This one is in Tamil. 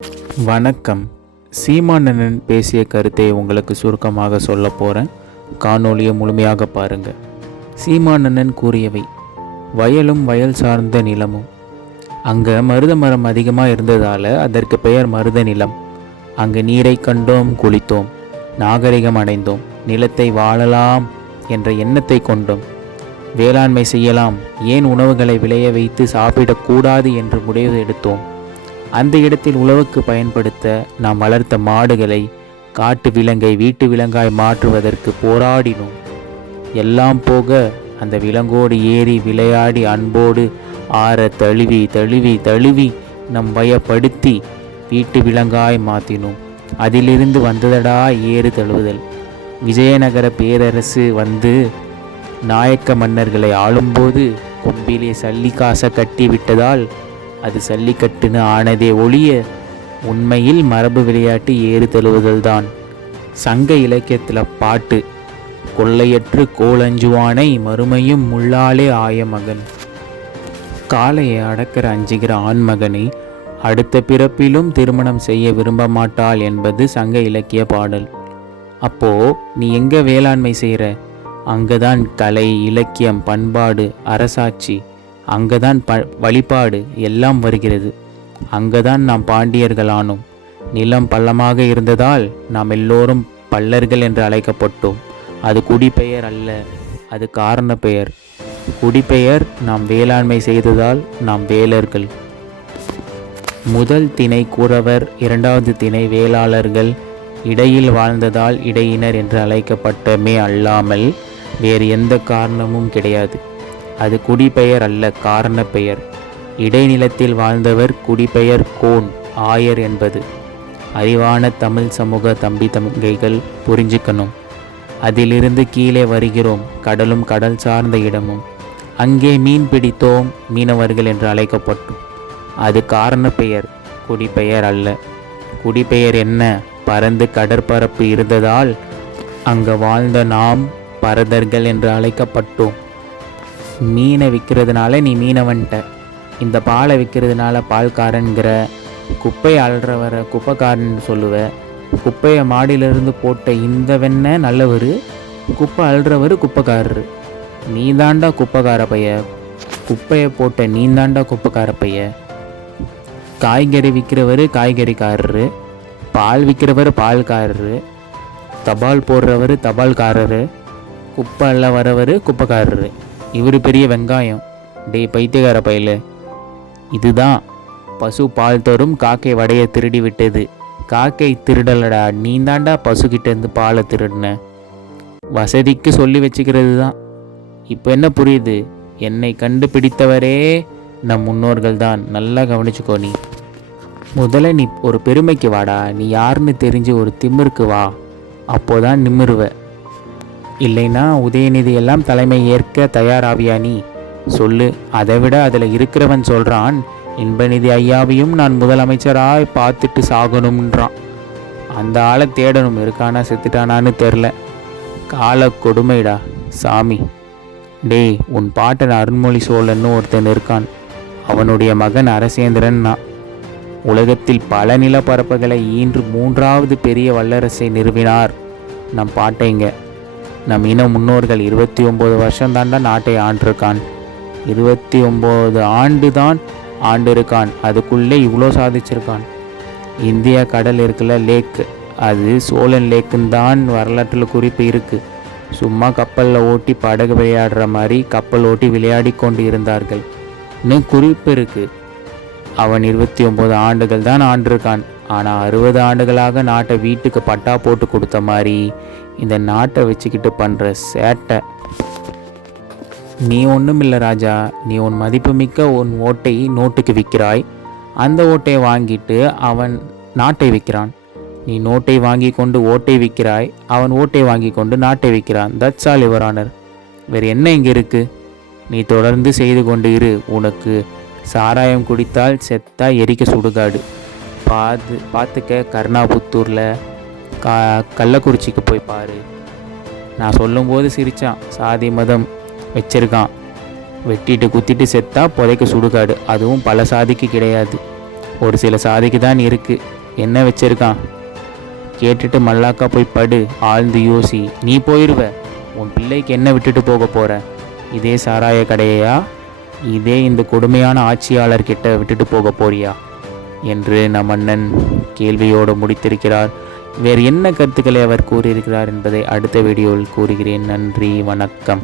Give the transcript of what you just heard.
வணக்கம். சீமானண்ணன் பேசிய கருத்தை உங்களுக்கு சுருக்கமாக சொல்ல போகிறேன். காணொளியை முழுமையாக பாருங்க. சீமானண்ணன் கூறியவை: வயலும் வயல் சார்ந்த நிலமும். அங்கே மருத மரம் அதிகமாக இருந்ததால் அதற்கு பெயர் மருத நிலம். அங்கு நீரை கண்டோம், குளித்தோம், நாகரிகம் அடைந்தோம், நிலத்தை வாழலாம் என்ற எண்ணத்தை கொண்டோம், வேளாண்மை செய்யலாம், ஏன் உணவுகளை விளைய வைத்து சாப்பிடக்கூடாது என்று முடிவு எடுத்தோம். அந்த இடத்தில் உழவுக்கு பயன்படுத்த நாம் வளர்த்த மாடுகளை காட்டு விலங்கை வீட்டு விலங்காய் மாற்றுவதற்கு போராடினோம். எல்லாம் போக அந்த விலங்கோடு ஏறி விளையாடி அன்போடு ஆற தழுவி தழுவி தழுவி நம் வயப்படுத்தி வீட்டு விலங்காய் மாற்றினோம். அதிலிருந்து வந்ததடா ஏறு தழுவுதல். விஜயநகர பேரரசு வந்து நாயக்க மன்னர்களை ஆளும்போது கொம்பிலே சல்லி காசை கட்டி விட்டதால் அது சல்லிக்கட்டுன்னு ஆனதே ஒழிய உண்மையில் மரபு விளையாட்டு ஏறு தழுவுதல் தான். சங்க இலக்கியத்தில் பாட்டு: கொள்ளையற்று கோலஞ்சுவானை மறுமையும் முள்ளாலே ஆய மகன். காளையை அடக்கிற அஞ்சுகிற ஆண்மகனை அடுத்த பிறப்பிலும் திருமணம் செய்ய விரும்ப மாட்டாள் என்பது சங்க இலக்கிய பாடல். அப்போ நீ எங்கே வேளாண்மை செய்கிற? அங்கதான் கலை, இலக்கியம், பண்பாடு, அரசாட்சி, அங்கதான் வழிபாடு எல்லாம் வருகிறது. அங்கதான் நாம் பாண்டியர்களானோம். நிலம் பள்ளமாக இருந்ததால் நாம் எல்லோரும் பல்லர்கள் என்று அழைக்கப்பட்டோம். அது குடிப்பெயர் அல்ல, அது காரண பெயர். குடிப்பெயர். நாம் வேளாண்மை செய்ததால் நாம் வேலர்கள். முதல் திணை குறவர், இரண்டாவது திணை வேளாளர்கள். இடையில் வாழ்ந்ததால் இடையினர் என்று அழைக்கப்பட்டமே அல்லாமல் வேறு எந்த காரணமும் கிடையாது. அது குடிப்பெயர் அல்ல, காரண பெயர். இடைநிலத்தில் வாழ்ந்தவர் குடிப்பெயர் கோன், ஆயர் என்பது. அறிவான தமிழ் சமூக தம்பிகைகள் புரிஞ்சுக்கணும். அதிலிருந்து கீழே வருகிறோம். கடலும் கடல் சார்ந்த இடமும். அங்கே மீன் பிடித்தோம், மீனவர்கள் என்று அழைக்கப்பட்டோம். அது காரண பெயர், குடிப்பெயர் அல்ல. குடிப்பெயர் என்ன? பரந்து கடற்பரப்பு இருந்ததால் அங்கே வாழ்ந்த நாம் பரதர்கள் என்று அழைக்கப்பட்டோம். மீனை விற்கிறதுனால நீ மீனவன்ட்ட, இந்த பாலை விற்கிறதுனால பால்காரன்கிற, குப்பையை அள்ளுறவரை குப்பைக்காரன் சொல்லுவ. குப்பையை மாடியிலிருந்து போட்ட இந்த வெண்ணெய் நல்லவர், குப்பை அள்ளுறவர் குப்பைக்காரரு. நீ தாண்டா குப்பைக்கார பைய. குப்பையை போட்ட நீ தாண்டா குப்பைக்கார பைய. காய்கறி விற்கிறவர் காய்கறிக்காரரு, பால் விற்கிறவர் பால்காரரு, தபால் போடுறவர் தபால்காரரு, குப்பை அள்ள வரவர் குப்பைக்காரரு. இவர் பெரிய வெங்காயம். டே பைத்தியக்கார பையல. இதுதான் பசு பால் தரும், காக்கை வடையை திருடி விட்டது. காக்கை திருடலடா, நீ தாண்டா பசுக்கிட்டேருந்து பாலை திருடின. வசதிக்கு சொல்லி வச்சுக்கிறது தான். இப்போ என்ன புரியுது? என்னை கண்டுபிடித்தவரே நம் முன்னோர்கள் தான். நல்லா கவனிச்சுக்கோ. நீ முதல்ல நீ ஒரு பெருமைக்கு வாடா. நீ யாருன்னு தெரிஞ்சு ஒரு திமிருக்கு வா, அப்போதான் நிமிருவ. இல்லைன்னா உதயநிதி எல்லாம் தலைமை ஏற்க தயாராவியா? நீ சொல்லு. அதை விட அதில் இருக்கிறவன் சொல்கிறான், இன்பநிதி ஐயாவையும் நான் முதலமைச்சராக பார்த்துட்டு சாகணும்ன்றான். அந்த ஆளை தேடணும். இருக்கானா செத்துட்டானான்னு தெரில. கால கொடுமைடா சாமி. டேய், உன் பாட்டன் அருண்மொழி சோழன்னு ஒருத்தன் இருக்கான். அவனுடைய மகன் அரசேந்திரன்னா உலகத்தில் பல நிலப்பரப்புகளை ஈன்று 3வது பெரிய வல்லரசை நிறுவினார் நம் பாட்டைங்க. நம் இன முன்னோர்கள் 29 வருஷம் தாண்டா நாட்டை ஆண்டிருக்கான். 29 ஆண்டு தான் ஆண்டிருக்கான். அதுக்குள்ளே இவ்வளோ சாதிச்சிருக்கான். இந்தியா கடல் இருக்குல்ல, லேக்கு, அது சோழன் லேக்குன்னு தான் வரலாற்றில் குறிப்பு இருக்குது. சும்மா கப்பலில் ஓட்டி படகு விளையாடுற மாதிரி கப்பல் ஓட்டி விளையாடி கொண்டு இருந்தார்கள் இன்னும் குறிப்பு இருக்குது. அவன் 29 ஆண்டுகள் தான் ஆண்டிருக்கான். ஆனால் 60 ஆண்டுகளாக நாட்டை வீட்டுக்கு பட்டா போட்டு கொடுத்த மாதிரி இந்த நாட்டை வச்சுக்கிட்டு பண்ணுற சேட்டை. நீ ஒன்றும் இல்லை ராஜா. நீ உன் மதிப்புமிக்க உன் ஓட்டை நோட்டுக்கு விற்கிறாய். அந்த ஓட்டையை வாங்கிட்டு அவன் நாட்டை விற்கிறான். நீ நோட்டை வாங்கி கொண்டு ஓட்டை விற்கிறாய். அவன் ஓட்டை வாங்கி கொண்டு நாட்டை விற்கிறான். That's all your honour. வேறு என்ன இங்கே இருக்குது? நீ தொடர்ந்து செய்து கொண்டு இரு. உனக்கு சாராயம் குடித்தால் செத்தா எரிக்க சுடுகாடு. பார்த்துக்க. கருணாபுத்தூரில் கள்ளக்குறிச்சிக்கு போய் பாரு. நான் சொல்லும்போது சிரித்தான். சாதி மதம் வச்சிருக்கான். வெட்டிட்டு குத்திட்டு செத்தா புதைக்க சுடுகாடு. அதுவும் பல சாதிக்கு கிடையாது. ஒரு சில சாதிக்கு தான் இருக்குது. என்ன வச்சிருக்கான்? கேட்டுட்டு மல்லாக்கா போய் படு, ஆழ்ந்து யோசி. நீ போயிடுவ. உன் பிள்ளைக்கு என்ன விட்டுட்டு போக போகிற? இதே சாராய கடையா? இதே இந்த கொடுமையான ஆட்சியாளர்கிட்ட விட்டுட்டு போக போறியா என்று நம் அண்ணன் கேள்வியோடு முடித்திருக்கிறார். வேறு என்ன கருத்துக்களை அவர் கூறியிருக்கிறார் என்பதை அடுத்த வீடியோவில் கூறுகிறேன். நன்றி, வணக்கம்.